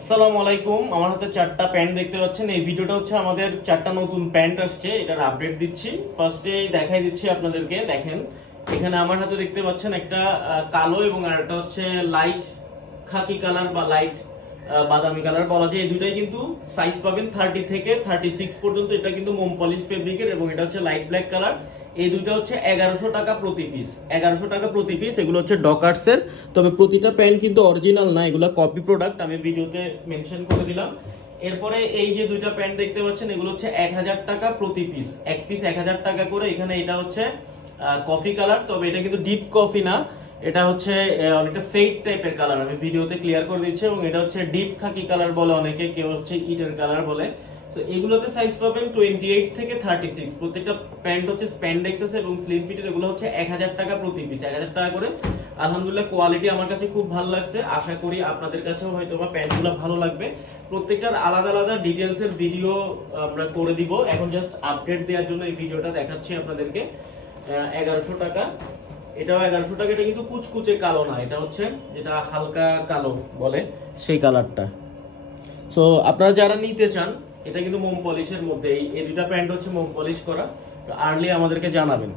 আসসালামু আলাইকুম। আমার হাতে চারটা প্যান্ট দেখতে পাচ্ছেন। এই ভিডিওটা হচ্ছে আমাদের চারটা নতুন প্যান্ট আসছে, এটার আপডেট দিচ্ছি। ফার্স্টে দেখাই দিচ্ছি আপনাদেরকে। দেখেন এখানে আমার হাতে দেখতে পাচ্ছেন একটা কালো এবং আর একটা হচ্ছে লাইট খাকি কালার বা লাইট বাদামি কালার বলা যায়। এই দুটাই কিন্তু সাইজ পাবেন 30 থেকে 36 পর্যন্ত। এটা কিন্তু মোম পলিশ ফেব্রিকের এবং এটা হচ্ছে লাইট ব্ল্যাক কালার। এই দুইটা হচ্ছে 1100 টাকা প্রতি পিস। 1100 টাকা প্রতি পিস। এগুলো হচ্ছে ডকার্সের। তবে প্রতিটা প্যান্ট কিন্তু অরিজিনাল না, এগুলো কপি প্রোডাক্ট, আমি ভিডিওতে মেনশন করে দিলাম। এরপরে এই যে দুইটা প্যান্ট দেখতে পাচ্ছেন, এগুলো হচ্ছে 1000 টাকা প্রতি পিস। এক পিস 1000 টাকা করে। এখানে এটা হচ্ছে কফি কালার, তবে এটা কিন্তু ডিপ কফি না, এটা হচ্ছে অনেকটা ফেড টাইপের কালার। আমি ভিডিওতে ক্লিয়ার করে দিচ্ছি। এবং এটা হচ্ছে ডিপ খাকি কালার বলে অনেকে, কেউ হচ্ছে ইটের কালার বলে। তো এগুলোতে সাইজ পাবেন 28 থেকে 36। প্রত্যেকটা প্যান্ট হচ্ছে স্প্যান্ডেক্স আছে এবং স্লিম ফিটের। এগুলো হচ্ছে 1000 টাকা প্রতি পিস, 1000 টাকা করে। আলহামদুলিল্লাহ কোয়ালিটি আমার কাছে খুব ভালো লাগছে। আশা করি আপনাদের কাছেও হয়তো বা প্যান্টগুলো ভালো লাগবে। প্রত্যেকটার আলাদা আলাদা ডিটেলস এর ভিডিও আমরা করে দিব। এখন জাস্ট আপডেট দেওয়ার জন্য এই ভিডিওটা দেখাচ্ছি আপনাদেরকে। 1100 টাকা, এটাও 1100 টাকা। এটা কিন্তু কুচকুচে কালো না, এটা হচ্ছে যেটা হালকা কালো বলে সেই কালারটা। সো আপনারা যারা নিতে চান, এটা কিন্তু মোম পলিশের মধ্যে। এই দুইটা প্যান্ট হচ্ছে মোম পলিশ করা। আর্লি আমাদেরকে জানাবেন।